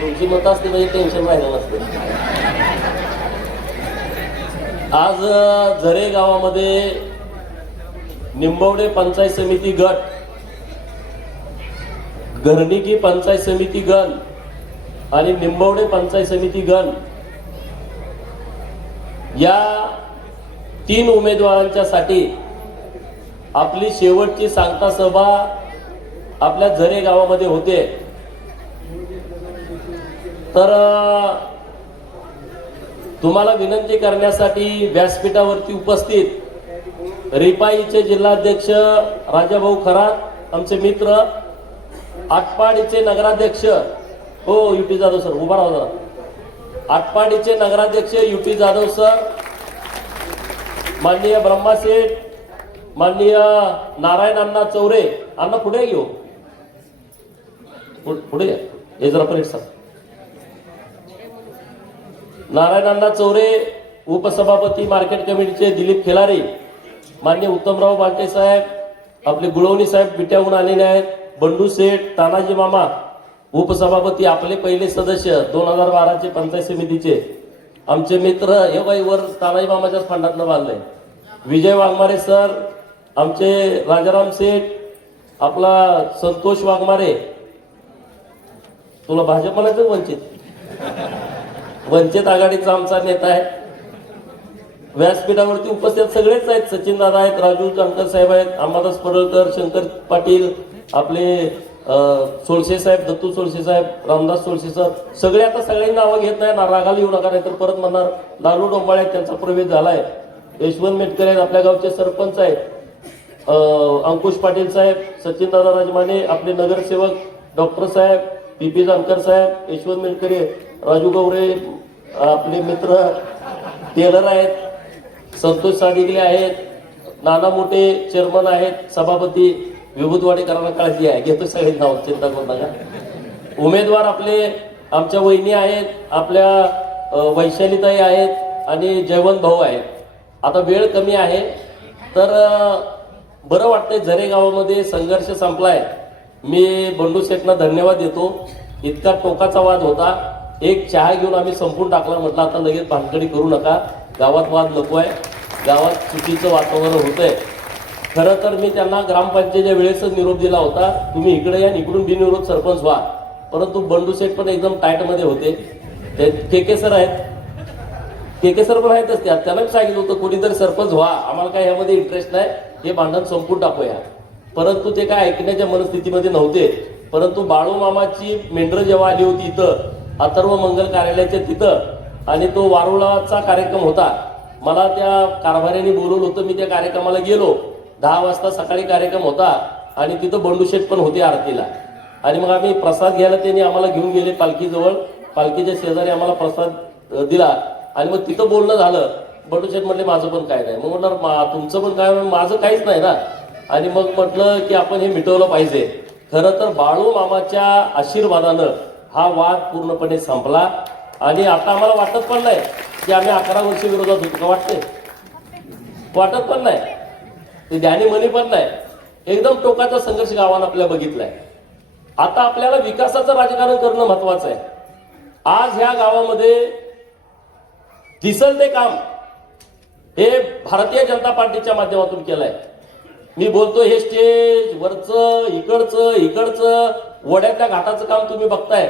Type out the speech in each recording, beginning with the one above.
तुमची मत असते म्हणजे टेन्शन राहिलं नसते. आज झरे गावामध्ये निंबवडे पंचायत समिती गट, घरणिकी पंचायत समिती गण आणि निंबवडे पंचायत समिती गण या 3 उमेदवारांच्या साठी आपली शेवटची सांगता सभा आपल्या झरे गावामध्ये होते. तर तुम्हाला विनंती करण्यासाठी व्यासपीठावरती उपस्थित रिपाईचे जिल्हाध्यक्ष राजाभाऊ खरात, आमचे मित्र, आटपाडीचे नगराध्यक्ष युपी जाधव सर, उभा राहा जरा. आटपाडीचे नगराध्यक्ष युपी जाधव सर, माननीय ब्रह्मासेठ, माननीय नारायण अण्णा चौरे, अण्णा पुढे घेऊ, पुढे हे जरा परेड सर. नारायण अण्णा चौरे, उपसभापती मार्केट कमिटीचे दिलीप खिलारी, माननीय उत्तमराव बालटे साहेब, आपले गुळवणी साहेब बिट्याहून आलेले आहेत, बंडू सेठ, तानाजी मामा उपसभापती, आपले पहिले सदस्य 2012चे पंचायत समितीचे आमचे मित्र, हे बाई वर तानाजी मामाच्याच फंडातनं बांधलंय, विजय वाघमारे सर, आमचे राजाराम सेठ, आपला संतोष वाघमारे, तुला भाजप म्हणायचं, वंचित आघाडीचा आमचा नेता आहे. व्यासपीठावरती उपस्थित सगळेच आहेत, सचिन दादा आहेत, राजू जानकर साहेब आहेत, अंबादास पडळकर, शंकर पाटील, आपले सोळशे साहेब, दत्तू सोळशे साहेब, रामदास सोळशे सर, सगळे. आता सगळ्यांनी नावं घेत नाही, रागाला येऊ नका, नाही तर परत म्हणणार. लालू डोंबाळे आहेत, त्यांचा प्रवेश झालाय. यशवंत मेटकर आहेत, आपल्या गावचे सरपंच आहेत, अंकुश पाटील साहेब, सचिन दादा राजमाने, आपले नगरसेवक डॉक्टर साहेब, पी जानकर साहेब, यशवंत मेटकरे, राजू गवरे, आपले मित्र टेलर आहेत, संतोष सादिगले आहेत, नाना मोठे चेअरमन आहेत, सभापती विभूतवाडीकरांना काळजी आहे, घेतो सगळे नाव, चिंता करू नका. उमेदवार आपले आमच्या वहिनी आहेत, आपल्या वैशालीताई आहेत आणि जयवंत भाऊ आहेत. आता वेळ कमी आहे तर बरं वाटतंय, झरे गावामध्ये संघर्ष संपलाय. मी बंडू शेठना धन्यवाद देतो. इतका टोकाचा वाद होता, एक चहा घेऊन आम्ही संपून टाकला. म्हटलं आता लगेच भानगडी करू नका, गावात वाद नको आहे, गावात चुकीचं वातावरण होतंय. खरं तर मी त्यांना ग्रामपंचायतीच्या वेळेसच निरोप दिला होता, तुम्ही इकडे या, इकडून बिनविरोध सरपंच व्हा. परंतु बंडू शेठ पण एकदम टाईट मध्ये होते. ते केके सर आहेत, केके सर पण आहेतच, त्यांना सांगितलं होतं कोणीतरी सरपंच व्हा, आम्हाला काय यामध्ये इंटरेस्ट नाही, हे भांडण संपून टाकूया. परंतु ते काय ऐकण्याच्या मनस्थितीमध्ये नव्हते. परंतु बाळू मामाची मेंढर जेव्हा आली होती इथं अथर्व मंगल कार्यालयाच्या तिथं, आणि तो वारुळाचा कार्यक्रम होता, मला त्या कारभाऱ्याने बोलवलं होतं. मी त्या कार्यक्रमाला गेलो. 10 वाजता सकाळी कार्यक्रम होता आणि तिथं बंडू शेठ पण होते आरतीला. आणि मग आम्ही प्रसाद घ्यायला त्यांनी आम्हाला घेऊन गेले पालखीजवळ, पालखीच्या शेजारी आम्हाला प्रसाद दिला आणि मग तिथं बोलणं झालं. बंडू शेठ म्हटले माझं पण काय नाही. मग म्हटलं तुमचं पण काय, माझं काहीच नाही ना. आणि मग म्हटलं की आपण हे मिटवलं पाहिजे. खरं तर बाळू मामाच्या आशीर्वादानं हा वाद पूर्णपणे संपला आणि आता आम्हाला वाटत पण नाही की आम्ही 11 वर्ष विरोधात होतो. का वाटते? वाटत पण नाही, ते ध्यानी मनी पण नाही. एकदम टोकाचा संघर्ष गावानं आपल्या बघितलाय. आता आपल्याला विकासाचं राजकारण करणं महत्वाचं आहे. आज ह्या गावामध्ये दिसल ते काम हे भारतीय जनता पार्टीच्या माध्यमातून केलंय. मी बोलतो हे स्टेज वरचं, इकडचं वड्यातल्या घाटाचं काम तुम्ही बघताय.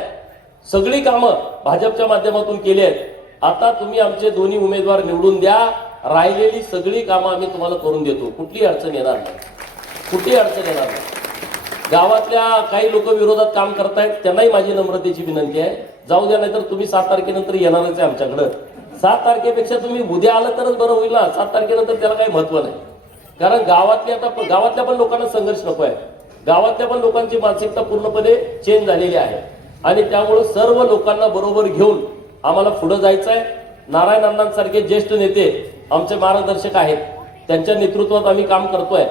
सगळी कामं भाजपच्या माध्यमातून केली आहेत. आता तुम्ही आमचे दोन्ही उमेदवार निवडून द्या, राहिलेली सगळी कामं आम्ही तुम्हाला करून देतो. कुठली अडचण येणार नाही, कुठली अडचण येणार नाही. गावातल्या काही लोक विरोधात काम करतायत, त्यांनाही माझी नम्रतेची विनंती आहे, जाऊ द्या, नाहीतर तुम्ही 7 तारखेनंतर येणारच आहे आमच्याकडं. 7 तारखेपेक्षा तुम्ही उद्या आलं तरच बरं होईल ना. 7 तारखेनंतर त्याला काही महत्व नाही. कारण गावातल्या पण लोकांना संघर्ष नको आहे. गावातल्या पण लोकांची मानसिकता पूर्णपणे चेंज झालेली आहे आणि त्यामुळे सर्व लोकांना बरोबर घेऊन आम्हाला पुढे जायचं आहे. नारायण अण्णांसारखे ज्येष्ठ नेते आमचे मार्गदर्शक आहेत, त्यांच्या नेतृत्वात आम्ही काम करतोय.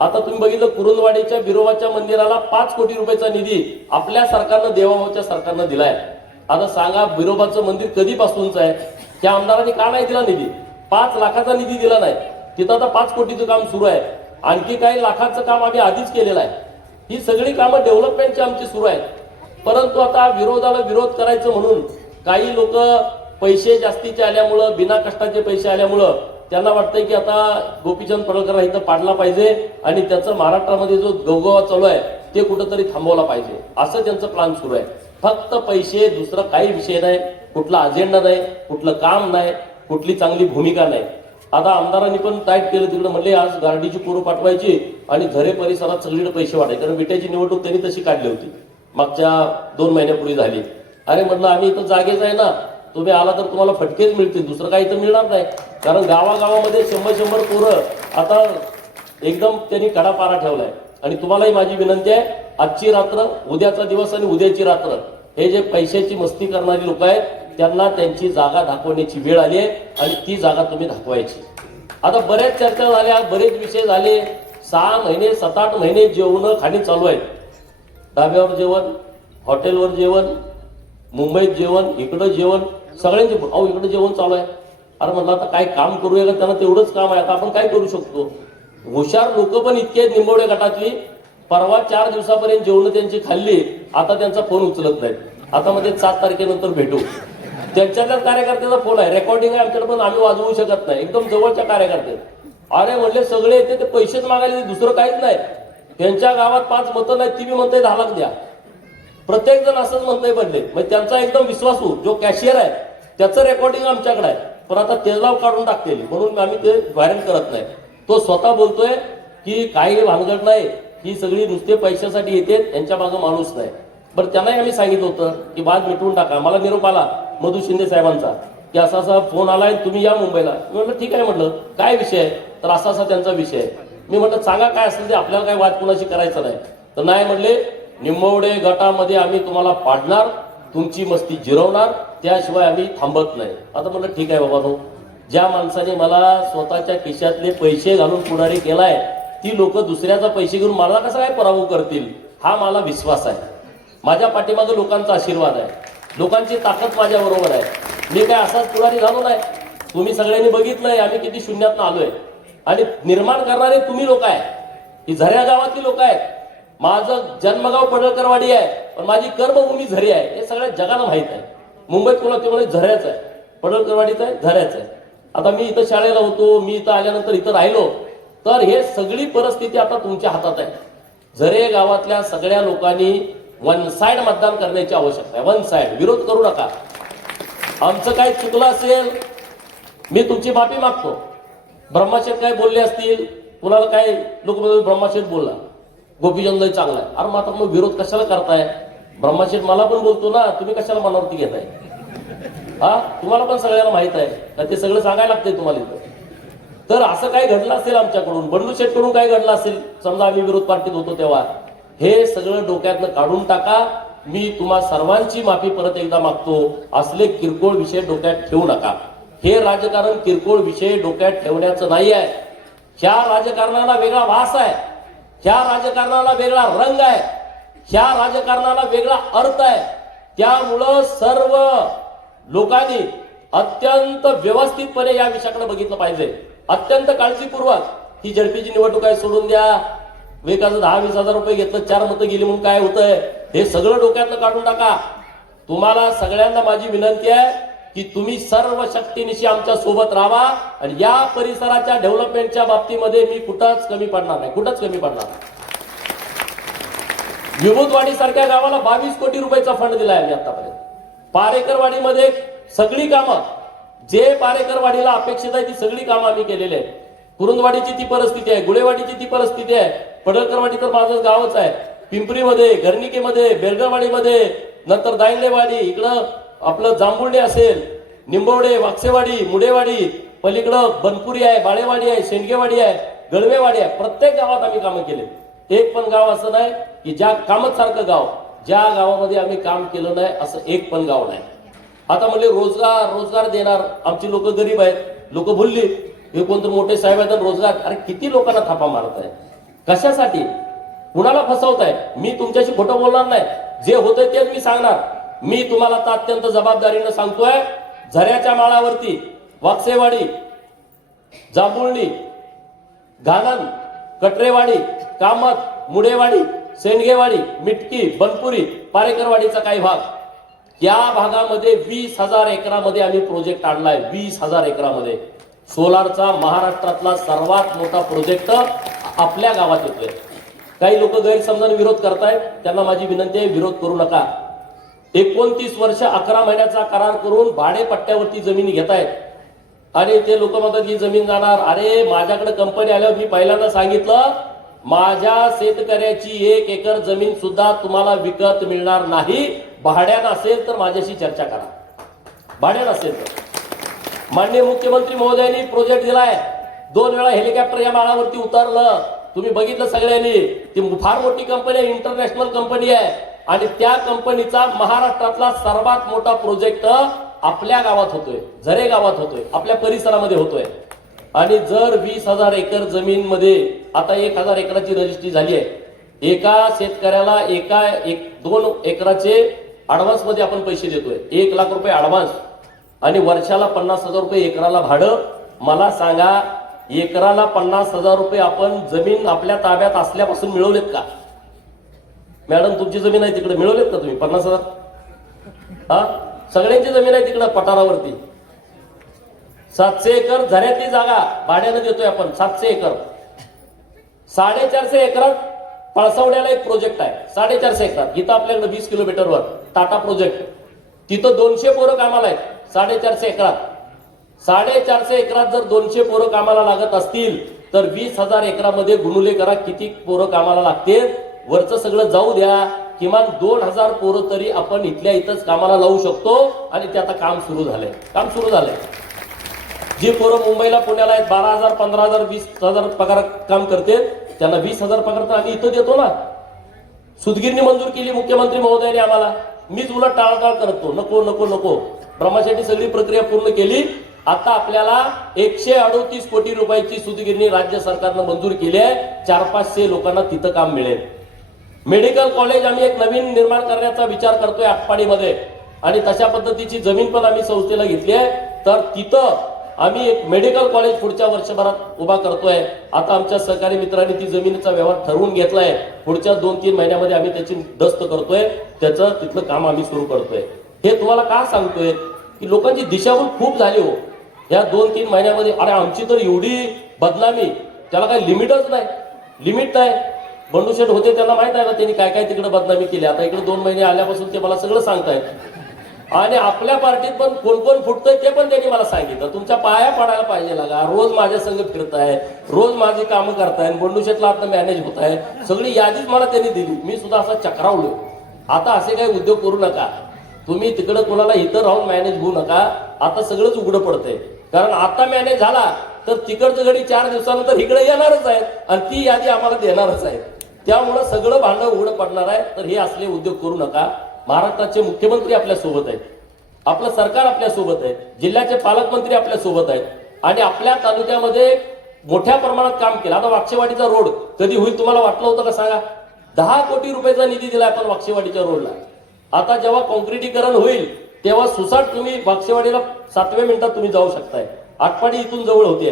आता तुम्ही बघितलं कुरुंदवाडीच्या बिरोबाच्या मंदिराला 5 कोटी रुपयाचा निधी आपल्या सरकारनं, देवाभाऊच्या सरकारनं दिलाय. आता सांगा, बिरोबाचं मंदिर कधीपासूनच आहे, त्या आमदारांनी का नाही दिला निधी? 5 लाखाचा निधी दिला नाही. तिथं आता 5 कोटीचं काम सुरू आहे. आणखी काही लाखांचं काम आम्ही आधीच केलेलं आहे. ही सगळी कामं डेव्हलपमेंटची आमची सुरू आहेत. परंतु आता विरोधाला विरोध करायचं म्हणून काही लोक पैसे जास्तीचे आल्यामुळं, बिना कष्टाचे पैसे आल्यामुळं त्यांना वाटतंय की आता गोपीचंद पडळकरला इथं पाडला पाहिजे आणि त्याचं महाराष्ट्रामध्ये जो गवगवा चालू आहे ते कुठंतरी थांबवला पाहिजे, असं त्यांचं प्लॅन सुरू आहे. फक्त पैसे, दुसरं काही विषय नाही, कुठला अजेंडा नाही, कुठलं काम नाही, कुठली चांगली भूमिका नाही. आता आमदारांनी पण टाईट केलं, तिकडे म्हणले आज गार्डीची पोरं पाठवायची आणि झरे परिसरात सगळीकडे पैसे वाटायचे, कारण विट्याची निवडणूक त्यांनी तशी काढली होती, मागच्या 2 महिन्यापूर्वी झाली. अरे म्हटलं आम्ही इथं जागेच आहे ना, तुम्ही आला तर तुम्हाला फटकेच मिळतील, दुसरं काही इथं मिळणार नाही. कारण गावागावामध्ये 100-100 पोरं आता एकदम त्यांनी कडा पारा ठेवलाय. आणि तुम्हालाही माझी विनंती आहे, आजची रात्र, उद्याचा दिवस आणि उद्याची रात्र, हे जे पैशाची मस्ती करणारी लोक आहेत त्यांना त्यांची जागा दाखवण्याची वेळ आली आहे आणि ती जागा तुम्ही दाखवायची. आता बऱ्याच चर्चा झाल्या, बरेच विषय झाले. 6 महिने 7-8 महिने जेवण खाणे चालू आहेत. धाब्यावर जेवण, हॉटेलवर जेवण, मुंबईत जेवण, इकडं जेवण, सगळ्यांचे इकडं जेवण चालू आहे. अरे म्हटलं आता काय काम करूया का, त्यांना तेवढंच काम आहे, आता आपण काय करू शकतो. हुशार लोक पण इतके आहेत निंबवडे गटातली, परवा 4 दिवसापर्यंत जेवण त्यांची खाल्ली, आता त्यांचा फोन उचलत नाहीत. आता मध्ये 7 तारखेनंतर भेटू. त्यांच्यातल्या कार्यकर्त्याचा फोन आहे, रेकॉर्डिंग आहे आमच्याकडे, पण आम्ही वाजवू शकत नाही, एकदम जवळच्या कार्यकर्ते. अरे म्हणले सगळे येते ते पैसेच मागायला, दुसरं काहीच नाही. त्यांच्या गावात 5 मतं नाहीत, ती बी म्हणताय 10 लाख द्या. प्रत्येक जण असंच म्हणतंय बनले. म्हणजे त्यांचा एकदम विश्वासू जो कॅशियर आहे त्याचं रेकॉर्डिंग आमच्याकडे आहे, पण आता तेलाव काढून टाकलेली म्हणून आम्ही ते व्हायरल करत नाही. तो स्वतः बोलतोय की काही भानगड नाही, ही सगळी नुसते पैशासाठी येते, त्यांच्या मागं माणूस नाही. बरं त्यांनाही आम्ही सांगितलं होतं की वाद मिटवून टाका. मला निरोप आला मधु शिंदे साहेबांचा की असा असा फोन आलाय, तुम्ही या मुंबईला. मी म्हटलं ठीक आहे, म्हटलं काय विषय आहे, तर असा असा त्यांचा विषय आहे. मी म्हटलं सांगा काय असेल ते, आपल्याला काय वाद कुणाशी करायचा नाही. तर नाही म्हणले, निंबवडे गटामध्ये आम्ही तुम्हाला पाडणार, तुमची मस्ती जिरवणार, त्याशिवाय आम्ही थांबत नाही. आता म्हटलं ठीक आहे बाबा, ज्या माणसाने मला स्वतःच्या खिशातले पैसे घालून पुढारी केलाय, ती लोक दुसऱ्याचा पैसे घेऊन मला कसा काय पराभव करतील, हा मला विश्वास आहे. माझ्या पाठीमागे लोकांचा आशीर्वाद आहे, लोकांची ताकद माझ्या बरोबर आहे. मी काय असाच पुढारी झालो नाही. तुम्ही सगळ्यांनी बघितलंय आम्ही किती शून्यातनं आलोय, आणि निर्माण करणारे तुम्ही लोक आहे, ही झऱ्या गावातली लोक आहेत. माझं जन्मगाव पडळकरवाडी आहे, पण माझी कर्मभूमी झरी आहे, हे सगळ्या जगाला माहित आहे. मुंबईत कोणा ते झऱ्याच आहे, पडळकरवाडीच आहे, झऱ्याच आहे. आता मी इथं शाळेला होतो, मी इथं आल्यानंतर इथं राहिलो, तर हे सगळी परिस्थिती आता तुमच्या हातात आहे. झरे गावातल्या सगळ्या लोकांनी वन साइड मतदान करण्याची आवश्यकता आहे. वन साइड, विरोध करू नका. आमचं काय चुकलं असेल मी तुमची माफी मागतो. ब्रह्माशेठ काय बोलले असतील, कुणाला काय लोक ब्रह्माशेठ बोलला, गोपीचंद चांगला आहे, अरे मात्र मग विरोध कशाला करताय. ब्रह्माशेठ मला पण बोलतो ना, तुम्ही कशाला मनावरती घेताय. हा तुम्हाला पण सगळ्यांना माहित आहे का, ते सगळं सांगायला लागतंय तुम्हाला इथं. तर असं काय घडलं असेल आमच्याकडून, बंडू शेठकडून काय घडलं असेल, समजा आम्ही विरोध पार्टीत होतो तेव्हा, हे सगळं डोक्यातनं काढून टाका. मी तुम्हा सर्वांची माफी परत एकदा मागतो. असले किरकोळ विषय डोक्यात ठेवू नका. हे राजकारण किरकोळ विषय डोक्यात ठेवण्याचं नाही आहे. ह्या राजकारणाला वेगळा वास आहे, ह्या राजकारणाला वेगळा रंग आहे, ह्या राजकारणाला वेगळा अर्थ आहे. त्यामुळं सर्व लोकांनी अत्यंत व्यवस्थितपणे या विषयाकडे बघितलं पाहिजे, अत्यंत काळजीपूर्वक. ही झडपीची निवडणूक आहे, सोडून द्या. एखादं 10-20 हजार रुपये घेतलं, 4 मतं गेली म्हणून काय होतंय, हे सगळं डोक्यातनं काढून टाका. तुम्हाला सगळ्यांना माझी विनंती आहे की तुम्ही सर्व शक्तीनिशी आमच्या सोबत राहा, आणि या परिसराच्या डेव्हलपमेंटच्या बाबतीमध्ये मी कुठंच कमी पडणार नाही, कुठंच कमी पडणार नाही. विभूतवाडी सारख्या गावाला 22 कोटी रुपयाचा फंड दिलाय आम्ही आतापर्यंत. पारेकरवाडीमध्ये सगळी कामं जे पारेकरवाडीला अपेक्षित आहे ती सगळी कामं आम्ही केलेली आहेत. कुरुंदवाडीची ती परिस्थिती आहे, गुळेवाडीची ती परिस्थिती आहे, पडळकरवाडी तर माझं गावच आहे. पिंपरीमध्ये, घरणिकेमध्ये, बेलगरवाडीमध्ये, नंतर दायंगलेवाडी, इकडं आपलं जांभुर्डे असेल, निंबवडे, वाकसेवाडी, मुडेवाडी, पलीकडं बनपुरी आहे, बाळेवाडी आहे, शेंडगेवाडी आहे, गळवेवाडी आहे. प्रत्येक गावात आम्ही कामं केले. एक पण गाव असं नाही की ज्या कामत सारखं गाव, ज्या गावामध्ये आम्ही काम केलं नाही असं एक पण गाव नाही. आता म्हणजे रोजगार देणार, आमची लोक गरीब आहेत, लोक भुलली, हे कोणतं मोठे साहेब आहेत रोजगार. अरे किती लोकांना थापा मारताय, कशासाठी, कुणाला फसवताय. मी तुमच्याशी खोटं बोलणार नाही, जे होतंय तेच मी सांगणार. मी तुम्हाला आता अत्यंत जबाबदारीनं सांगतोय, झऱ्याच्या माळावरती वाकसेवाडी, जांभुर्डी, घाणन, कटरेवाडी, कामत, मुडेवाडी सेंडगेवाडी, मिटकी, बनपुरी, पारेकरवाडीचा काही भाग, या भागामध्ये 20,000 एकरामध्ये आम्ही प्रोजेक्ट आणलाय. 20,000 एकरामध्ये सोलारचा महाराष्ट्रातला सर्वात मोठा प्रोजेक्ट आपल्या गावात येतोय. काही लोक गैरसमजाने विरोध करतायत, त्यांना माझी विनंती आहे, विरोध करू नका. 29 वर्ष 11 महिन्याचा करार करून भाडेपट्ट्यावरती जमीन घेतायत आणि ते लोक म्हणतात ही जमीन जाणार. अरे माझ्याकडे कंपनी आल्यावर मी पहिल्यांदा सांगितलं, माझ्या शेतकऱ्याची 1 एकर जमीन सुद्धा तुम्हाला विकत मिळणार नाही. भाड्यानं असेल तर माझ्याशी चर्चा करा, भाड्यानं असेल तर. माननीय मुख्यमंत्री महोदयांनी प्रोजेक्ट दिलाय. 2 वेळा हेलिकॉप्टर या माळावरती उतरलं, तुम्ही बघितलं सगळ्यांनी. ती फार मोठी कंपनी आहे, इंटरनॅशनल कंपनी आहे आणि त्या कंपनीचा महाराष्ट्रातला सर्वात मोठा प्रोजेक्ट आपल्या गावात होतोय, झरे गावात होतोय, आपल्या परिसरामध्ये होतोय. आणि जर 20,000 एकर जमीन मध्ये आता 1,000 एकराची रजिस्ट्री झाली आहे. एका शेतकऱ्याला 2 एकराचे ऍडव्हान्स मध्ये आपण पैसे देतोय, 1 लाख रुपये ऍडव्हान्स आणि वर्षाला 50,000 रुपये एकराला भाडं. मला सांगा, एकराला 50,000 रुपये आपण जमीन आपल्या ताब्यात असल्यापासून मिळवलेत का? मॅडम तुमची जमीन आहे तिकडे, मिळवलेत का तुम्ही 50,000? हा, सगळ्यांची जमीन आहे तिकडे पठारावरती. 700 एकर झऱ्यातली जागा भाड्यानं देतोय आपण, 700 एकर. 450 एकरात पळसावड्याला एक प्रोजेक्ट आहे, 450 एकरात. इथं आपल्याकडे 20 किलोमीटरवर टाटा प्रोजेक्ट, तिथं 200 पोरं कामाला आहेत. 450 एकरात, 450 एकरात जर 200 पोरं कामाला लागत असतील तर 20,000 एकरामध्ये गुणुले करा किती पोरं कामाला लागतील. वरचं सगळं जाऊ द्या, किमान 2,000 पोरं तरी आपण इथल्या इथंच कामाला लावू शकतो. आणि ते आता काम सुरू झालंय. जी पोरं मुंबईला पुण्याला आहेत, 12,000, 15,000, 20,000 पगार काम करते, त्यांना 20,000 पगार तर आम्ही इथं देतो ना. सुतगिरणी मंजूर केली मुख्यमंत्री महोदयांनी आम्हाला. मीच उलट टाळाटाळ करतो, नको नको नको. ब्रह्मशाठी सगळी प्रक्रिया पूर्ण केली. आता आपल्याला 138 कोटी रुपयाची सुतगिरणी राज्य सरकारनं मंजूर केली आहे. 400-500 लोकांना तिथं काम मिळेल. मेडिकल कॉलेज आम्ही एक नवीन निर्माण करण्याचा विचार करतोय आटपाडीमध्ये आणि तशा पद्धतीची जमीन पण आम्ही संस्थेला घेतली आहे. तर तिथं आम्ही एक मेडिकल कॉलेज पुढच्या वर्षभरात उभा करतोय. आता आमच्या सहकारी मित्रांनी ती जमिनीचा व्यवहार ठरवून घेतलाय. पुढच्या 2-3 महिन्यामध्ये आम्ही त्याची दस्त करतोय, त्याचं तिथलं काम आम्ही सुरू करतोय. हे तुम्हाला का सांगतोय की लोकांची दिशाभूल खूप झाली हो या 2-3 महिन्यामध्ये. अरे आमची तर एवढी बदनामी, त्याला काही लिमिटच नाही, लिमिट नाही. बंडू शेठ होते, त्यांना माहित आहे ना त्यांनी काय काय तिकडे बदनामी केली. आता इकडे 2 महिने आल्यापासून ते मला सगळं सांगतायत. आणि आपल्या पार्टीत पण कोण कोण फुटतंय ते पण त्यांनी मला सांगितलं. तुमच्या पाया पडायला पाहिजे लागा, रोज माझ्या संघ फिरताय, रोज माझी कामं करताय, बंडू शेठला आता मॅनेज होत आहे. सगळी यादीच मला त्यांनी दिली. मी सुद्धा असा चक्रावलो. आता असे काही उद्योग करू नका तुम्ही. तिकडं कोणाला इथं राहून मॅनेज होऊ नका. आता सगळंच उघडं पडतंय. कारण आता मॅनेज झाला तर तिकडचं घडी 4 दिवसानंतर इकडे येणारच आहेत आणि ती यादी आम्हाला देणारच आहे. त्यामुळं सगळं भांडं उघडं पडणार आहे. तर हे असले उद्योग करू नका. महाराष्ट्राचे मुख्यमंत्री आपल्या सोबत आहेत, आपलं सरकार आपल्या सोबत आहे, जिल्ह्याचे पालकमंत्री आपल्या सोबत आहेत आणि आपल्या तालुक्यामध्ये मोठ्या प्रमाणात काम केलं. आता वाक्षेवाडीचा रोड कधी होईल तुम्हाला वाटलं होतं का सांगा? 10 कोटी रुपयाचा निधी दिला आपण वाक्षेवाडीच्या रोडला. आता जेव्हा कॉन्क्रिटीकरण होईल तेव्हा सुसाट तुम्ही वाक्षेवाडीला 7व्या मिनिटात तुम्ही जाऊ शकताय. आटपाडी इथून जवळ होते.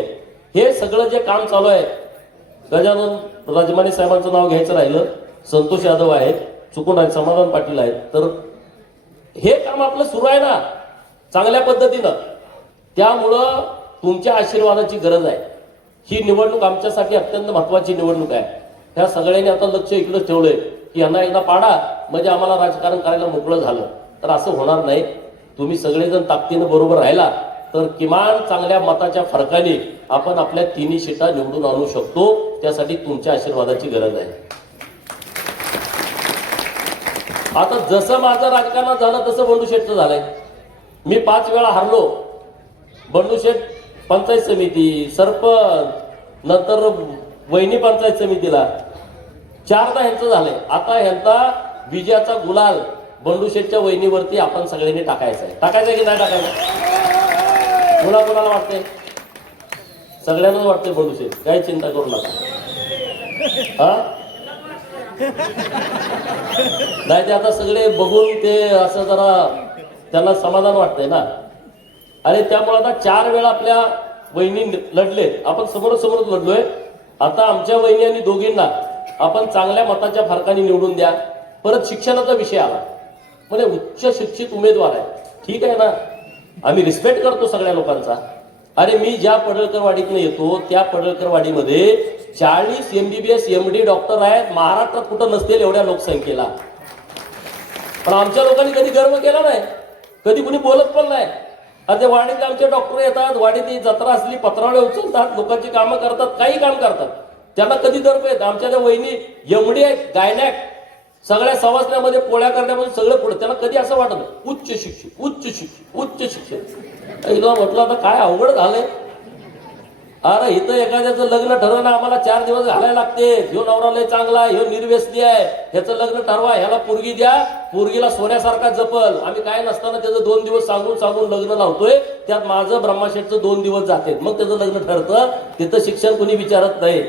हे सगळं जे काम चालू आहे, गजानन राजमाने साहेबांचं नाव घ्यायचं राहिलं, संतोष यादव आहेत, चुकून आहेत, समाधान पाटील आहेत. तर हे काम आपलं सुरू आहे ना चांगल्या पद्धतीनं. त्यामुळं तुमच्या आशीर्वादाची गरज आहे. ही निवडणूक आमच्यासाठी अत्यंत महत्वाची निवडणूक आहे. ह्या सगळ्यांनी आता लक्ष इकडे ठेवलंय की यांना एकदा पाडा म्हणजे आम्हाला राजकारण करायला मोकळं झालं. तर असं होणार नाही. तुम्ही सगळेजण ताकदीनं बरोबर राहिला तर किमान चांगल्या मताच्या फरकाने आपण आपल्या 3 सीटा निवडून आणू शकतो. त्यासाठी तुमच्या आशीर्वादाची गरज आहे. आता जसं माझं राजकारणात झालं तसं बंडू शेठचं झालंय. मी 5 वेळा हारलो. बंडू शेठ पंचायत समिती, सरपंच, नंतर वहिनी पंचायत समितीला 4दा ह्यांचं झालंय. आता ह्यांचा विजयाचा गुलाल बंडू शेठच्या वहिनीवरती आपण सगळ्यांनी टाकायचा आहे. टाकायचं की नाही टाकायचं? कोणाला वाटतंय? सगळ्यांनाच वाटतंय बंडू शेठ. काही चिंता करू नका. हा नाही ते आता सगळे बघून ते असं जरा त्यांना समाधान वाटतंय ना. अरे त्यामुळे आता 4 वेळा आपल्या वहिनी लढले, आपण समोरासमोर लढलोय. आता आमच्या वहिनी आणि दोघींना आपण चांगल्या मताच्या फरकाने निवडून द्या. परत शिक्षणाचा विषय आला, म्हणजे उच्च शिक्षित उमेदवार आहे, ठीक आहे ना, आम्ही रिस्पेक्ट करतो सगळ्या लोकांचा. अरे मी ज्या पडळकरवाडीतनं येतो त्या पडळकरवाडीमध्ये 40 MBBS MD डॉक्टर आहेत, महाराष्ट्रात कुठं नसतील एवढ्या लोकसंख्येला. पण आमच्या लोकांनी कधी गर्व केला नाही, कधी कुणी बोलत पण नाही. आता वाडीत आमचे डॉक्टर येतात, वाडीत जत्रा असली पत्रावळे उचलतात, लोकांची कामं करतात, काही काम करतात, त्यांना कधी दर्प येत. आमच्या त्या वहिनी एमडी आहेत, गायनॅक, सगळ्या सवासण्यामध्ये पोळ्या करण्यापासून सगळं पुढे, त्यांना कधी असं वाटत उच्च शिक्षित उच्च शिक्षित उच्च शिक्षित. हिला म्हटलं आता काय अवघड झालंय. अरे इथं एखाद्याचं लग्न ठरवणं आम्हाला 4 दिवस घालायला लागते. ह्यो नवरा लय चांगला, ह्यो निर्व्यसनी आहे, ह्याचं लग्न ठरवा, ह्याला पोरगी द्या, पोरगीला सोन्यासारखा जपल. आम्ही काय नसताना त्याचं 2 दिवस सांगून सांगून लग्न लावतोय, त्यात माझं ब्रह्माशेठचं 2 दिवस जाते, मग त्याचं लग्न ठरतं. तिथं शिक्षण कुणी विचारत नाही.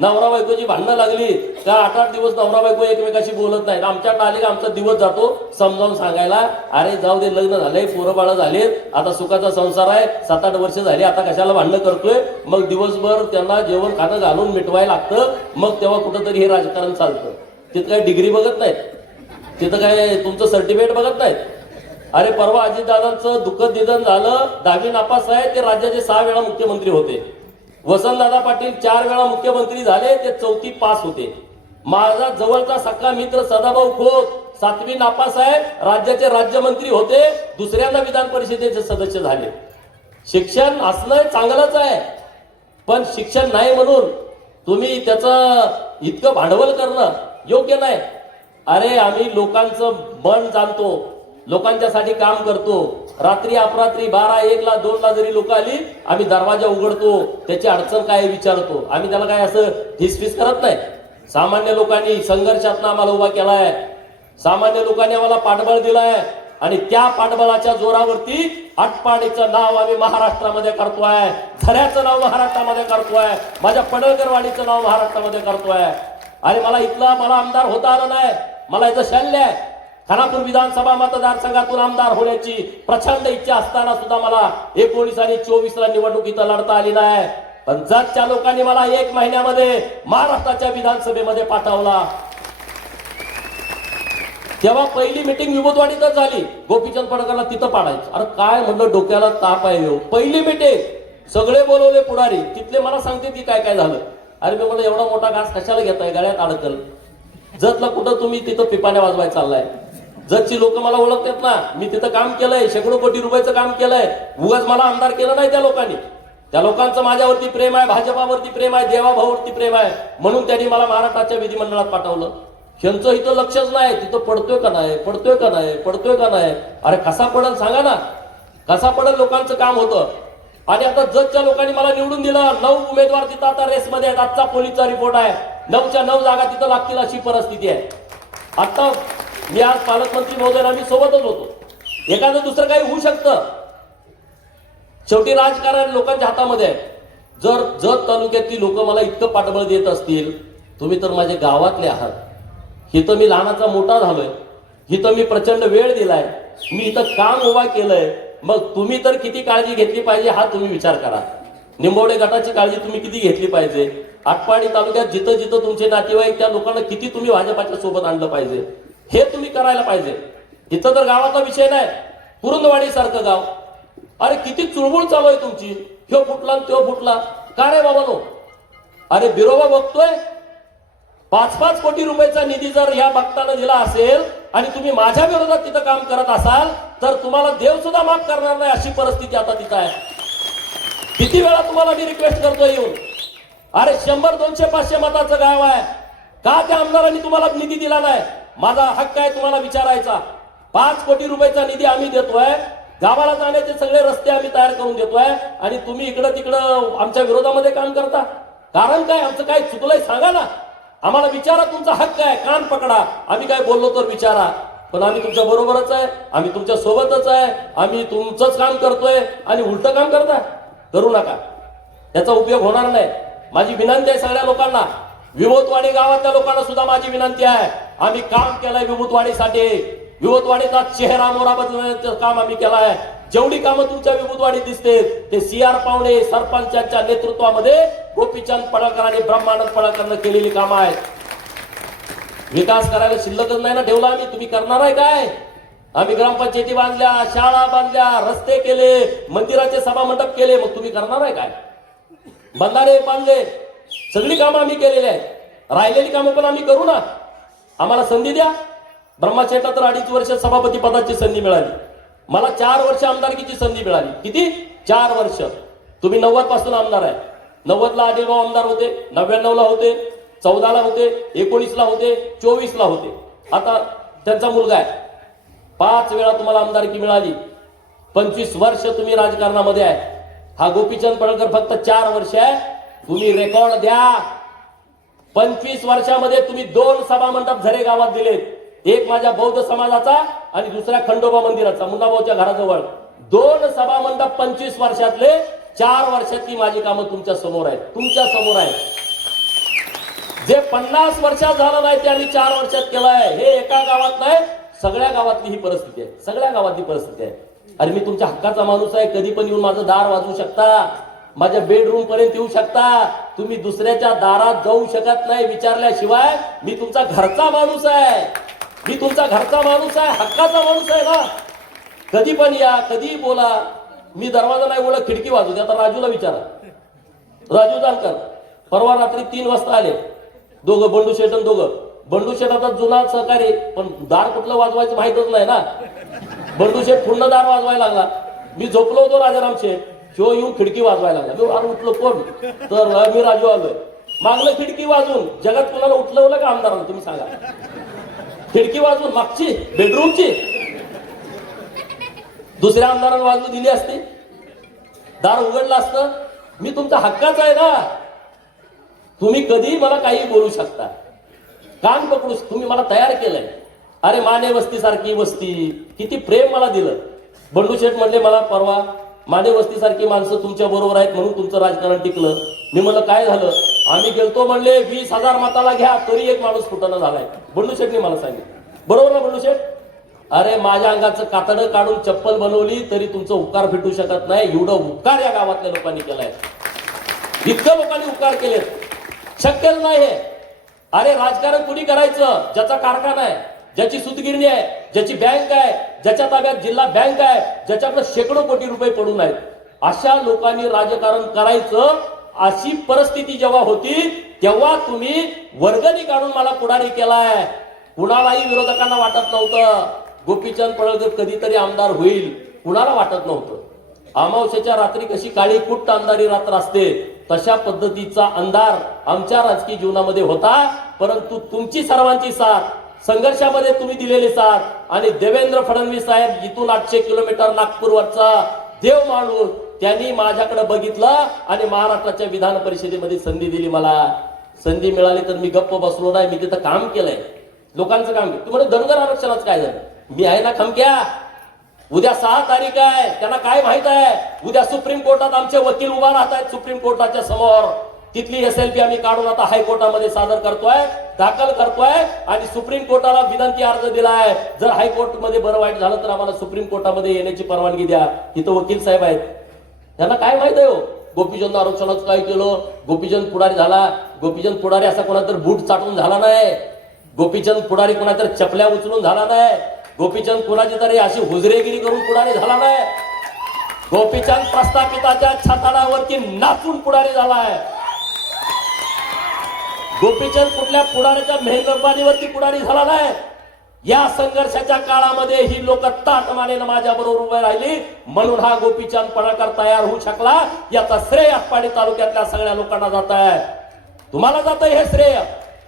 नवरा बायकोची भांडणं लागली का 8-8 दिवस नवरा बायको एकमेकाशी बोलत नाही. आमच्याकडे आले का आमचा दिवस जातो समजावून सांगायला, अरे जाऊ दे, लग्न झालंय, पोरं बाळ झालेत, आता सुखाचा संसार आहे, 7-8 वर्ष झाली, आता कशाला भांडणं करतोय. मग दिवसभर त्यांना जेवण खाणं घालून मिटवायला लागतं, मग तेव्हा कुठंतरी हे राजकारण चालतं. तिथं काय डिग्री बघत नाहीत, तिथं काय तुमचं सर्टिफिकेट बघत नाहीत. अरे परवा अजितदादांचं दुःखद निधन झालं. 10वी नापास आहे, ते राज्याचे 6 वेळा मुख्यमंत्री होते. वसंतदादा पाटील 4 वेळा मुख्यमंत्री झाले, ते 4थी पास होते. माझा जवळचा सख्खा मित्र सदाभाऊ खोत 7वी नापास आहे, राज्याचे राज्यमंत्री होते, दुसऱ्यांदा विधान परिषदेचे सदस्य झाले. शिक्षण असणं चांगलंच आहे, पण शिक्षण नाही म्हणून तुम्ही त्याचं इतकं भांडवल करणं योग्य नाही. अरे आम्ही लोकांचं मन जाणतो, लोकांच्यासाठी काम करतो. रात्री अपरात्री 12-1ला 2ला जरी लोक आली, आम्ही दरवाजा उघडतो, त्याची अडचण काय विचारतो. आम्ही त्याला काय असं ठिसफिस करत नाही. सामान्य लोकांनी संघर्षातनं आम्हाला उभा केलाय, सामान्य लोकांनी आम्हाला पाठबळ दिलाय, आणि त्या पाठबळाच्या जोरावरती आटपाडीचं नाव आम्ही महाराष्ट्रामध्ये करतोय, झऱ्याचं नाव महाराष्ट्रामध्ये करतोय, माझ्या पडळकरवाडीचं नाव महाराष्ट्रामध्ये करतोय. आणि मला आमदार होता आलं नाही, मला याचं शल्य आहे. खानापूर विधानसभा मतदारसंघातून आमदार होण्याची प्रचंड इच्छा असताना सुद्धा मला 19 आणि 24ला निवडणूक इथं लढता आली नाही. पण जतच्या लोकांनी मला 1 महिन्यामध्ये महाराष्ट्राच्या विधानसभेमध्ये पाठवला. तेव्हा पहिली मिटिंग विभूतवाडीतच झाली, गोपीचंद पडळकरला तिथं पाडायचं. अरे काय म्हणलं, डोक्याला ताप आहे. पहिली मिटिंग, सगळे बोलवले पुढारी, तिथले मला सांगते की काय काय झालं. अरे मी म्हणलं एवढा मोठा घास कशाला घेताय, गळ्यात अडकल. जतला कुठं तुम्ही तिथं पिपाण्या वाजवायला चाललाय. जतची लोक मला ओळखतात ना, मी तिथं काम केलंय, शेकडो कोटी रुपयाचं काम केलंय. उगाच मला आमदार केलं नाही त्या लोकांनी. त्या लोकांचं माझ्यावरती प्रेम आहे, भाजपावरती प्रेम आहे, देवाभाऊवरती प्रेम आहे, म्हणून त्यांनी मला महाराष्ट्राच्या विधिमंडळात पाठवलं. त्यांचं इथं लक्षच नाही, तिथं पडतोय का नाही, पडतोय का नाही, पडतोय का नाही. अरे कसा पडल सांगा ना, कसा पडल. लोकांचं काम होतं. आणि आता जतच्या लोकांनी मला निवडून दिलं. 9 उमेदवार तिथं आता रेसमध्ये आहेत. आजचा पोलीसचा रिपोर्ट आहे, 9च्या 9 जागा तिथं लागतील अशी परिस्थिती आहे. आता मी आज पालकमंत्री महोदय आम्ही सोबतच होतो. एखादं दुसरं काही होऊ शकतं, शेवटी राजकारण लोकांच्या हातामध्ये आहे. जर जत तालुक्यातली लोक मला इतकं पाठबळ देत असतील, तुम्ही तर माझ्या गावातले आहात. इथं मी लहानाचा मोठा झालोय, इथं मी प्रचंड वेळ दिलाय, मी इथं काम उभा केलंय, मग तुम्ही तर किती काळजी घेतली पाहिजे हा तुम्ही विचार करा. निंबवडे गटाची काळजी तुम्ही किती घेतली पाहिजे. आटपाडी तालुक्यात जिथं जिथं तुमचे नातेवाईक, त्या लोकांना किती तुम्ही भाजपाच्या सोबत आणलं पाहिजे, हे तुम्ही करायला पाहिजे. इथं तर गावाचा विषय नाही, कुरुंदवाडी सारखं गाव, अरे किती चुळबुळ चालू आहे तुमची. ह्यो फुटला तो फुटला, का रे बाबा नो. अरे बिरोबा बघतोय 5-5 कोटी रुपयाचा निधी जर या भक्तानं दिला असेल आणि तुम्ही माझ्या विरोधात तिथं काम करत असाल, तर तुम्हाला देव सुद्धा माफ करणार नाही अशी परिस्थिती आता तिथं आहे. किती वेळा तुम्हाला मी रिक्वेस्ट करतोय येऊन. अरे 100, 200, 500 मताचं गाव आहे, का त्या आमदारांनी तुम्हाला निधी दिला नाही. माझा हक्क आहे तुम्हाला विचारायचा. 5 कोटी रुपयाचा निधी आम्ही देतोय, गावाला जाण्याचे सगळे रस्ते आम्ही तयार करून देतोय, आणि तुम्ही इकडं तिकडं आमच्या विरोधामध्ये काम करता. कारण काय, आमचं काय चुकलंय सांगा ना. आम्हाला विचारा, तुमचा हक्क आहे, कान पकडा. आम्ही काय बोललो तर विचारा, पण आम्ही तुमच्या बरोबरच आहे, आम्ही तुमच्या सोबतच आहे, आम्ही तुमचंच काम करतोय, आणि उलटं काम करता करू नका, त्याचा उपयोग होणार नाही. माझी विनंती आहे सगळ्या लोकांना, विभूतवाडी गावातल्या लोकांना सुद्धा माझी विनंती आहे. आम्ही काम केलंय विभूतवाडीसाठी, विभूतवाडीचा चेहरा मोहरा बदलण्याचं काम आम्ही केलंय. जेवढी कामं तुमच्या विभूतवाडीत दिसते ते CR पावणे सरपंचांच्या नेतृत्वामध्ये गोपीचंद पडळकर आणि ब्रह्मानंद पडळकरनं केलेली कामं आहेत. विकास करायला शिल्लकच नाही ना ठेवला आम्ही. तुम्ही करणार आहे काय? आम्ही ग्रामपंचायती बांधल्या, शाळा बांधल्या, रस्ते केले, मंदिराचे सभा मंडप केले. मग तुम्ही करणार आहे काय? बंधारे बांधले, सगळी कामं आम्ही केलेली आहेत. राहिलेली कामं पण आम्ही करू ना. आम्हाला संधी द्या. ब्रह्मशेठला तर 2.5 वर्ष सभापती पदाची संधी मिळाली. मला 4 वर्ष आमदारकीची संधी मिळाली. किती? 4 वर्ष. तुम्ही 90 पासून आमदार आहे. 90ला आदिलभाऊ आमदार होते, 99ला होते, 14ला होते, 19ला होते, 24ला होते. आता त्यांचा मुलगा आहे. 5 वेळा तुम्हाला आमदारकी मिळाली. 25 वर्ष तुम्ही राजकारणामध्ये आहे. हा गोपीचंद पडळकर फक्त 4 वर्ष आहे. तुम्ही रेकॉर्ड द्या. 25 वर्षामध्ये तुम्ही 2 सभा मंडप झरे गावात दिलेत. एक माझ्या बौद्ध समाजाचा आणि दुसऱ्या खंडोबा मंदिराचा मुन्नाभाऊच्या घराजवळ. 2 सभा मंडप 25 वर्षातले. 4 वर्षातली माझी कामं तुमच्या समोर आहेत. तुमच्या समोर आहे. जे 50 वर्षात झालं नाही ते आम्ही 4 वर्षात केलंय. हे एका गावात नाही, सगळ्या गावातली ही परिस्थिती आहे. सगळ्या गावातली परिस्थिती आहे. अरे मी तुमच्या हक्काचा माणूस आहे. कधी पण येऊन माझं दार वाजवू शकता, माझ्या बेडरूम पर्यंत येऊ शकता. तुम्ही दुसऱ्याच्या दारात जाऊ शकत नाही विचारल्याशिवाय. मी तुमचा घरचा माणूस आहे. मी तुमचा घरचा माणूस आहे, हक्काचा माणूस आहे ना. कधी पण या, कधी बोला. मी दरवाजा नाही बोला, खिडकी वाजू दे. आता राजूला विचारा, राजू जानकर परवा रात्री 3 वाजता आले. दोघं, बंडू शेठ आणि दोघं. बंडू शेठ आता जुना सहकारी, पण दार कुठलं वाजवायचं माहितच नाही ना. बंडू शेठ पूर्ण दार वाजवायला लागला. मी झोपलो होतो राजाराम शेठ, तो येऊन खिडकी वाजवायला लागला. अरे उठलो कोण? तर मी राजू आलोय. मागलं खिडकी वाजून. जगात कुणाला उठलवलं का आमदारांना? तुम्ही सांगा. खिडकी वाजवून मागची बेडरूमची दुसऱ्या आमदारांना वाजवू दिली असती, दार उघडलं असतं. मी तुमचा हक्काचा आहे ना. तुम्ही कधी मला काही बोलू शकता. कान पकडू. तुम्ही मला तयार केलंय. अरे माने वस्ती सारखी वस्ती, किती प्रेम मला दिलं. बंडू शेठ म्हणले मला परवा, माने वस्ती सारखी माणसं तुमच्या बरोबर आहेत म्हणून तुमचं राजकारण टिकलं. मी म्हणलं काय झालं? आम्ही गेलतो म्हणले 20,000 मताला घ्या, तरी एक माणूस फुटाणा झालाय. बंडू शेठने मला सांगितलं. बरोबर ना बंडू शेठ? अरे माझ्या अंगाचं कातडं काढून चप्पल बनवली तरी तुमचं उपकार भेटू शकत नाही. एवढं उपकार या गावातल्या लोकांनी केलाय. इतकं लोकांनी उपकार केलेत. शक्यच नाही हे. अरे राजकारण कुणी करायचं? ज्याचा कारखाना आहे, ज्याची सूतगिरणी आहे, ज्याची बँक आहे, ज्याच्या ताब्यात जिल्हा बँक आहे, ज्याच्याकडे शेकडो कोटी रुपये पडून आहेत, अशा लोकांनी राजकारण करायचं. अशी परिस्थिती जेव्हा होती तेव्हा तुम्ही वर्गणी काढून मला पुढारी केलाय. कुणालाही विरोधकांना वाटत नव्हतं गोपीचंद पडळकर कधीतरी आमदार होईल. कुणाला वाटत नव्हतं. अमावस्येच्या रात्री कशी काळी कुट्ट अंधारी रात्र असते तशा पद्धतीचा अंधार आमच्या राजकीय जीवनामध्ये होता. परंतु तुमची सर्वांची साथ, संघर्षामध्ये तुम्ही दिलेली साथ आणि देवेंद्र फडणवीस साहेब इथून 800 किलोमीटर नागपूरवरचा देव माणूस, त्यांनी माझ्याकडे बघितलं आणि महाराष्ट्राच्या विधान परिषदेमध्ये संधी दिली. मला संधी मिळाली तर मी गप्प बसलो नाही. मी तिथं काम केलंय, लोकांचं काम. तुम्हाला धनगर आरक्षणाचं काय झालं? मी आहे ना खमक्या. उद्या 6 तारीख आहे. त्यांना काय माहित आहे? उद्या सुप्रीम कोर्टात आमचे वकील उभा राहत आहेत. सुप्रीम कोर्टाच्या समोर तिथली SLP आम्ही काढून आता हायकोर्टामध्ये सादर करतोय, दाखल करतोय आणि सुप्रीम कोर्टाला विनंती अर्ज दिलाय. जर हायकोर्टमध्ये बरं वाईट झालं तर आम्हाला सुप्रीम कोर्टामध्ये येण्याची परवानगी द्या. तिथं वकील साहेब आहेत. त्यांना काय माहित आहे हो गोपीचंद आरक्षणाचं काय केलं? गोपीचंद पुढारी झाला. गोपीचंद पुढारी असा कोणातर बूट चाटून झाला नाही. गोपीचंद पुढारी कोणातर चपल्या उचलून झाला नाही. गोपीचंद कुणाची तरी अशी हुजरेगिरी करून पुढारी झाला नाही. गोपीचंद प्रस्थापिताच्या छाताडावरती नाचून पुढारी झालाय. गोपीचंद कुठल्या पुढाऱ्याच्या मेहनतबानीवरती पुढारी झाला नाही. या संघर्षाच्या काळामध्ये ही लोक ताट मानेनं माझ्या बरोबर उभे राहिली म्हणून हा गोपीचंद पडळकर तयार होऊ शकला. याचा श्रेय आटपाडी तालुक्यातल्या सगळ्या लोकांना जात आहे. तुम्हाला जात हे श्रेय.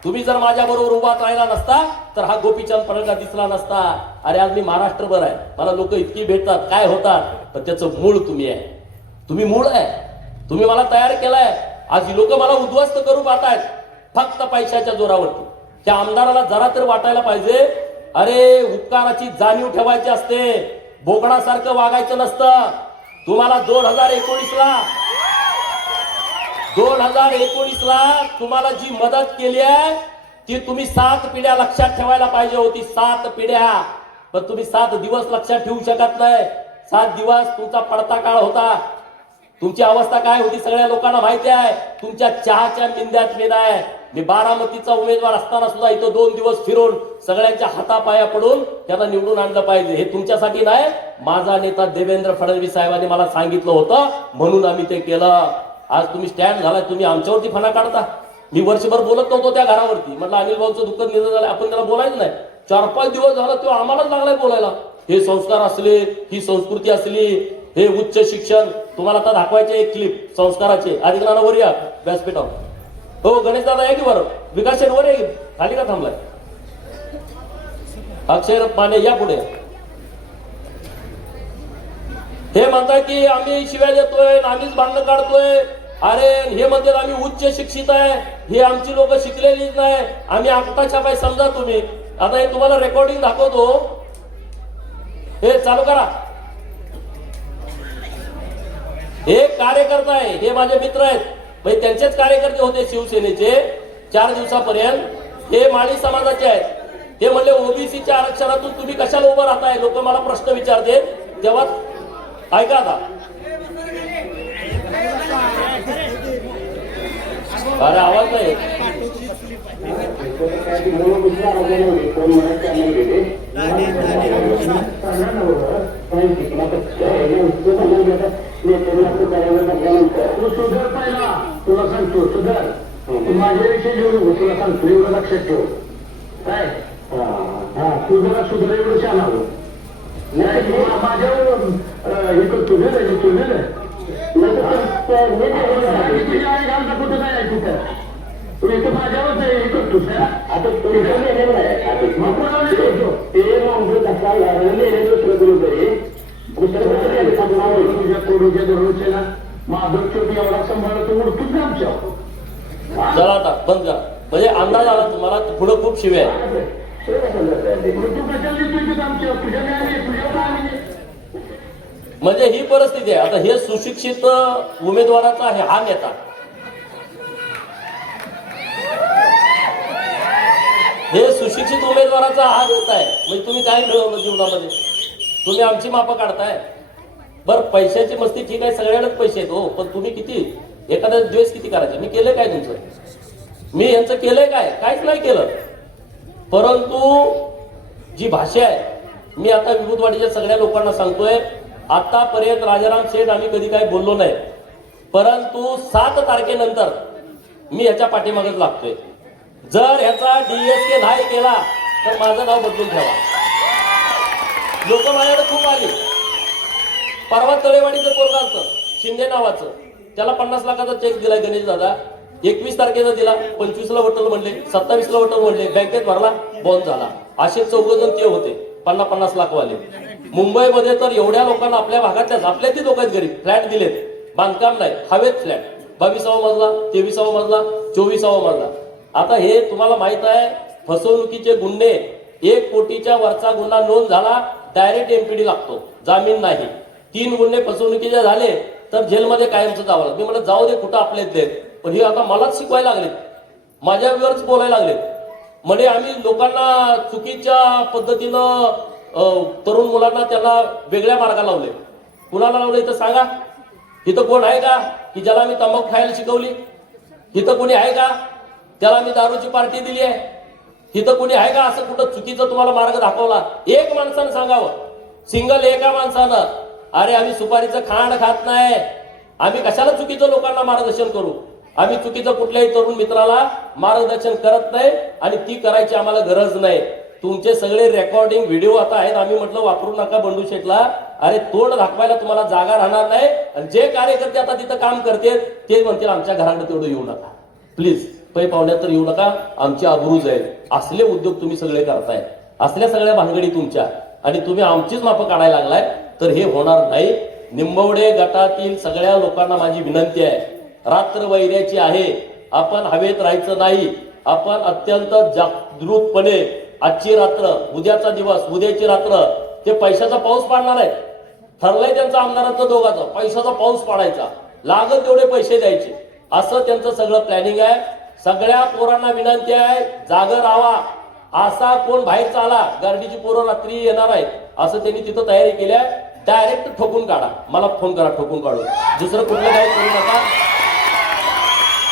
तुम्ही जर माझ्या बरोबर उभा राहिला नसता तर हा गोपीचंद पडळकर दिसला नसता. अरे आज मी महाराष्ट्रभर आहे. मला लोक इतकी भेटतात, काय होतात, पण त्याचं मूळ तुम्ही आहे. तुम्ही मूळ आहे. तुम्ही मला तयार केलाय. आज ही लोक मला उद्ध्वस्त करू पाहतायत फक्त पैशाच्या जोरावरती. त्या आमदाराला जरा तर वाटायला पाहिजे अरे उपकाराची जाणीव ठेवायची असते. बोकडासारखं वागायचं नसतं. तुम्हाला 2019ला तुम्हाला जी मदत केली आहे ती तुम्ही 7 पिढ्या लक्षात ठेवायला पाहिजे होती. 7 पिढ्या. पण तुम्ही 7 दिवस लक्षात ठेवू शकत नाही. 7 दिवस तुमचा पडता काळ होता. तुमची अवस्था काय होती सगळ्या लोकांना माहिती आहे. तुमच्या चहाच्या मिंद्यात मी नाही. मी बारामतीचा उमेदवार असताना सुद्धा इथं 2 दिवस फिरून सगळ्यांच्या हातापाया पडून त्यांना निवडून आणलं पाहिजे. हे तुमच्यासाठी नाही, माझा नेता देवेंद्र फडणवीस साहेबांनी मला सांगितलं होतं म्हणून आम्ही ते केलं. आज तुम्ही स्टँड झाला, तुम्ही आमच्यावरती फणा काढता. मी वर्षभर बोलत नव्हतो त्या घरावरती, म्हटलं अनिल भाऊचं दुःखद निधन झालं, आपण त्याला बोलायचं नाही. 4-5 दिवस झाला तो आम्हालाच लागलाय बोलायला. हे संस्कार असले, ही संस्कृती असली, हे उच्च शिक्षण. तुम्हाला आता दाखवायचे एक क्लिप संस्काराचे. अधिकारावर या व्यासपीठावर. हो गणेश दादा या की बरं, विकास वर आहे खाली का थांबलाय? अक्षय माने या पुढे. हे म्हणताय की आम्ही शिव्या देतोय, आम्हीच भांडणं काढतोय. अरे हे म्हणतात आम्ही उच्च शिक्षित आहे, हे आमची लोक शिकलेलीच नाही, आम्ही आत्ता छापाय. समजा तुम्ही आता हे तुम्हाला रेकॉर्डिंग दाखवतो, हे चालू करा. हे कार्यकर्ता आहे, हे माझे मित्र आहेत, म्हणजे त्यांचेच कार्यकर्ते होते शिवसेनेचे 4 दिवसापर्यंत. हे माळी समाजाचे आहेत. हे म्हणले ओबीसीच्या आरक्षणातून तुम्ही कशाला उभं राहताय, लोक मला प्रश्न विचारते तेव्हा. ऐका आता. अरे आवाज नाही. सुधर पहिला, तुला सांगतो सुधर. माझ्याविषयी लिहू नको, तुला सांगतो एवढं लक्षात ठेव. काय तू जरा सुधर, एवढं छान आलो माझ्यावर हे करतो तुझे तुझ्या आई घालता कुठं काय तिथं तुम्ही इथं माझ्यावरच हे करतोस. आता तुझ्या कोडूच्या दररोजच्या ना माधव चोटी एवढा सांभाळतो उडतूच ना आमच्या. चला आता बंद करा. म्हणजे अंदाज आला तुम्हाला, पुढं खूप शिव्या आहे. तू कशाला देतोय आमच्या? तुझ्या म्हणजे ही परिस्थिती आहे. आता हे सुशिक्षित उमेदवाराचा आहे हा नेता. हे सुशिक्षित उमेदवाराचा हा नेता आहे. म्हणजे तुम्ही काय मिळवलं जीवनामध्ये? तुम्ही आमची मापं काढताय. बरं पैशाची मस्ती ठीक आहे, सगळ्यांनाच पैसे आहेत हो, पण तुम्ही किती एखाद्या द्वेष किती करायचे? मी केलंय काय तुमचं? मी यांचं केलंय काय? काहीच नाही केलं. परंतु जी भाषा आहे, मी आता विभूतवाडीच्या सगळ्या लोकांना सांगतोय, आतापर्यंत राजाराम शेठ आम्ही कधी काही बोललो नाही, परंतु 7 तारखेनंतर मी ह्याच्या पाठीमागच लागतोय. जर ह्याचा DSK नाही केला तर माझं नाव बदलून ठेवा. लोक माझ्याकडे खूप आली. परवा तळेवाडीचं पोरगा असतं शिंदे नावाचं, त्याला 50 लाखाचा चेक दिलाय गणेश दादा. 21 तारखेचा दिला, 25ला वटल म्हणले, 27ला वटल म्हणले, बँकेत भरला, बॉन्ड झाला. असे 4 जण ते होते 50-50 लाखवाले. मुंबईमध्ये तर एवढ्या लोकांना आपल्या भागातल्याच आपल्याच लोक आहेत गरीब, फ्लॅट दिलेत, बांधकाम नाही, हवेत फ्लॅट. 22वा मजला, 23वा मजला, 24वा मजला. आता हे तुम्हाला माहित आहे, फसवणुकीचे गुन्हे 1 कोटीच्या वरचा गुन्हा नोंद झाला डायरेक्ट MPD लागतो, जामीन नाही. 3 गुन्हे फसवणुकीचे झाले तर जेलमध्ये कायमचं जावं लागतं. मी म्हणलं जाऊ दे, कुठं आपले देत, पण हे आता मलाच शिकवायला लागले, माझ्यावरच बोलायला लागले. म्हणजे आम्ही लोकांना चुकीच्या पद्धतीनं तरुण मुलांना त्याला वेगळ्या मार्गाला लावले. कुणाला लावलं इथं सांगा? इथं कोण आहे का की ज्याला मी तंबाखू खायला शिकवली? इथं कोणी आहे का त्याला मी दारूची पार्टी दिली आहे? इथं कोणी आहे का असं कुठं चुकीचं तुम्हाला मार्ग दाखवला? एक माणसानं सांगावं, सिंगल एका माणसानं. अरे आम्ही सुपारीचं खाण खात नाही, आम्ही कशाला चुकीचं लोकांना मार्गदर्शन करू? आम्ही चुकीचं कुठल्याही तरुण मित्राला मार्गदर्शन करत नाही आणि ती करायची आम्हाला गरज नाही. तुमचे सगळे रेकॉर्डिंग व्हिडिओ आता आहेत, आम्ही म्हटलं वापरू नका बंडू शेठला. अरे तोंड दाखवायला तुम्हाला जागा राहणार नाही. आणि जे कार्यकर्ते आता तिथं काम करतील ते म्हणतील आमच्या घराकडे तेवढं येऊ नका, प्लीज पै पाहुण्यात तर येऊ नका, आमची आबरू जाईल. असले उद्योग तुम्ही सगळे करताय, असल्या सगळ्या भानगडी तुमच्या, आणि तुम्ही आमचीच मापं काढायला लागलाय, तर हे होणार नाही. निंबवडे गटातील सगळ्या लोकांना माझी विनंती आहे, रात्र वैऱ्याची आहे, आपण हवेत राहायचं नाही. आपण अत्यंत जागृतपणे आजची रात्र, उद्याचा दिवस, उद्याची रात्र, ते पैशाचा पाऊस पाडणार आहे. ठरलंय त्यांचं आमदाराचं दोघांचं, पैशाचा पाऊस पाडायचा, लागल तेवढे पैसे द्यायचे, असं त्यांचं सगळं प्लॅनिंग आहे. सगळ्या पोरांना विनंती आहे, जागर राहावा. असा कोण बाहेर चाला, गार्डीची पोरं रात्री येणार आहेत असं त्यांनी तिथं तयारी केल्या. डायरेक्ट ठोकून काढा, मला फोन करा, ठोकून काढू. दुसरं कुठलं काही करू नका.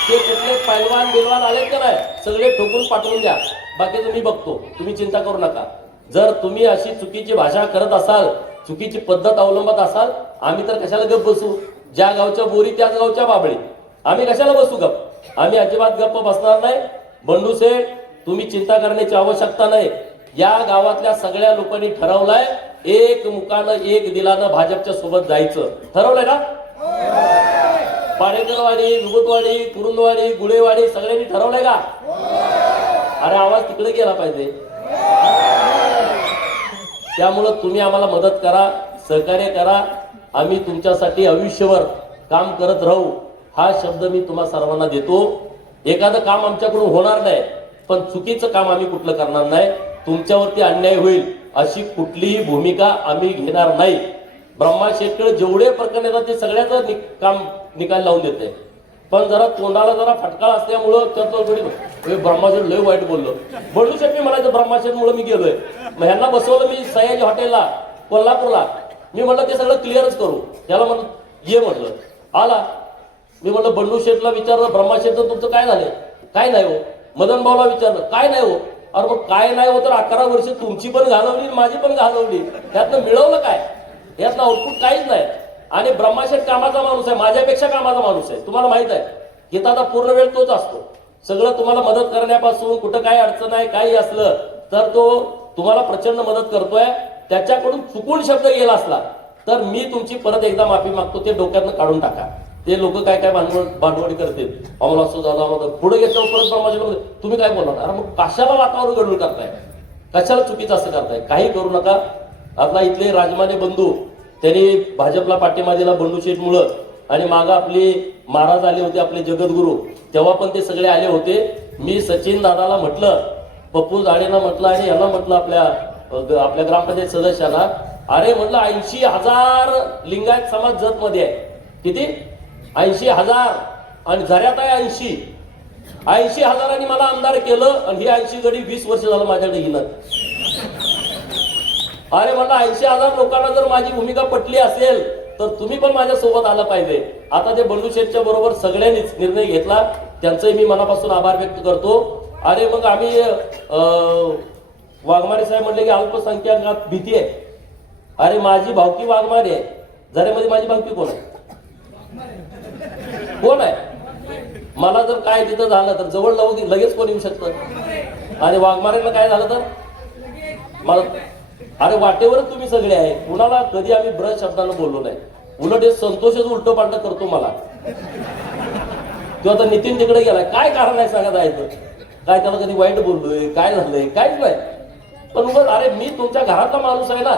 ते कुठले पैलवान बिलवान आलेत का नाही सगळे ठोकून पाठवून द्या, बाकीचं मी बघतो, तुम्ही चिंता करू नका. जर तुम्ही अशी चुकीची भाषा करत असाल, चुकीची पद्धत अवलंबत असाल, आम्ही तर कशाला गप्प बसू? ज्या गावच्या बोरी त्याच गावच्या बाबळी, आम्ही कशाला बसू गप्प? आम्ही अजिबात गप्प बसणार नाही. बंडू शेठ, तुम्ही चिंता करण्याची आवश्यकता नाही. या गावातल्या सगळ्या लोकांनी ठरवलंय एक मुखानं एक दिलानं भाजपच्या सोबत जायचं. ठरवलंय ना? पाडेकरवाडी, विभूतवाडी, कुरुंदवाडी, गुळेवाडी सगळ्यांनी ठरवलंय का? अरे आवाज तिकडे गेला पाहिजे. त्यामुळं तुम्ही आम्हाला मदत करा, सहकार्य करा. आम्ही तुमच्यासाठी आयुष्यभर काम करत राहू, हा शब्द मी तुम्हा सर्वांना देतो. एखादं काम आमच्याकडून होणार नाही, पण चुकीचं काम आम्ही कुठलं करणार नाही. तुमच्यावरती अन्याय होईल अशी कुठलीही भूमिका आम्ही घेणार नाही. ब्रह्मा शेटकडे जेवढे प्रकरण येतात ते सगळ्याचं काम निकाल लावून देते. पण जरा तोंडाला जरा फटका असल्यामुळं त्याचं ब्रह्माशेठ लय वाईट बोललो. बंडू शेट मी म्हणायचं ब्रह्माशेठमुळे मी गेलोय. मग ह्यांना बसवलं मी सयाजी हॉटेलला कोल्हापूरला. मी म्हटलं ते सगळं क्लिअरच करू. त्याला म्हणलं ये म्हटलं, आला. मी म्हटलं बंडू शेठला विचारलं ब्रह्माशेठचं तुमचं काय झालं? काय नाही हो. मदन भाऊला विचारलं काय नाही हो. अरे मग काय नाही हो तर 11 वर्ष तुमची पण घालवली माझी पण घालवली, त्यातनं मिळवलं काय? यातनं आउटपुट काहीच नाही. आणि ब्रह्माशेठ कामाचा माणूस आहे, माझ्यापेक्षा कामाचा माणूस आहे. तुम्हाला माहित आहे की आता पूर्ण वेळ तोच असतो. सगळं तुम्हाला मदत करण्यापासून कुठं काय अडचण आहे काही असलं तर तो तुम्हाला प्रचंड मदत करतोय. त्याच्याकडून चुकून शब्द गेला असला तर मी तुमची परत एकदा माफी मागतो. ते डोक्यातनं काढून टाका. ते लोक काय काय भांडवडी करतील, आम्हाला असं झालं आम्हाला पुढे गेल्यावर परत ब्रह्माशेठ तुम्ही काय बोलणार? अरे मग कशाला वातावरण गडबड करताय? कशाला चुकीचं असं करताय? काही करू नका. आपला इथले राजमाने बंधू त्यांनी भाजपला पाठिंबा दिला बंडू शेठमुळं. आणि मागं आपले महाराज आले होते, आपले जगद्गुरू, तेव्हा पण ते सगळे आले होते. मी सचिन दादाला म्हटलं, पप्पू झाडेंना म्हटलं आणि यांना म्हटलं आपल्या ग्रामपंचायत सदस्याला, अरे म्हटलं 80,000 लिंगायत समाज जत मध्ये आहे. किती? 80,000. आणि झऱ्यात आहे 80,000 मला आमदार केलं. आणि ही 80 गडी 20 वर्ष झालं माझ्याकडे येणार. अरे मला 80,000 लोकांना जर माझी भूमिका पटली असेल तर तुम्ही पण माझ्या सोबत आलं पाहिजे. आता ते बंडू शेठच्या बरोबर सगळ्यांनीच निर्णय घेतला, त्यांचंही मी मनापासून आभार व्यक्त करतो. अरे मग आम्ही वाघमारे साहेब म्हणले की अल्पसंख्याकात भीती आहे. अरे माझी भावकी वाघमारे आहे. झऱ्यामध्ये माझी भावकी कोण आहे? कोण आहे? मला जर काय तिथं झालं तर जवळ लगेच कोण येऊ शकतं? आणि वाघमारेला काय झालं तर मला, अरे वाटेवरच तुम्ही सगळे आहे. कुणाला कधी आम्ही ब्रश शब्दानं बोललो नाही. उलट हे संतोषच उलट पालट करतो मला. तो आता नितीन तिकडे गेलाय, काय कारण आहे सांगा जायचं? काय त्याला कधी वाईट बोललोय? काय झालंय? काहीच नाही. पण उगाच अरे मी तुमच्या घरातला माणूस आहे ना.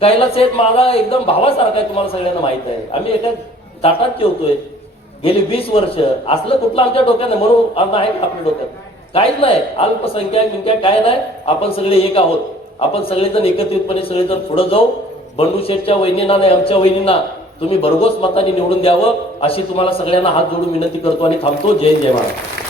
कैलास शेठ माझा एकदम भावासारखा आहे, तुम्हाला सगळ्यांना माहित आहे. आम्ही एका ताटात जेवतोय गेली 20 वर्ष. असलं कुठलं आमच्या डोक्यात नाही. म्हणून आहे का आपल्या डोक्यात? काहीच नाही. अल्पसंख्याक काय नाही. आपण सगळे एक आहोत. आपण सगळेजण एकत्रितपणे सगळेजण पुढे जाऊ. बंडू शेठच्या वहिनींना नाही आमच्या वहिनींना तुम्ही भरघोस मताने निवडून द्यावं अशी तुम्हाला सगळ्यांना हात जोडून विनंती करतो आणि थांबतो. जय जय महाराज.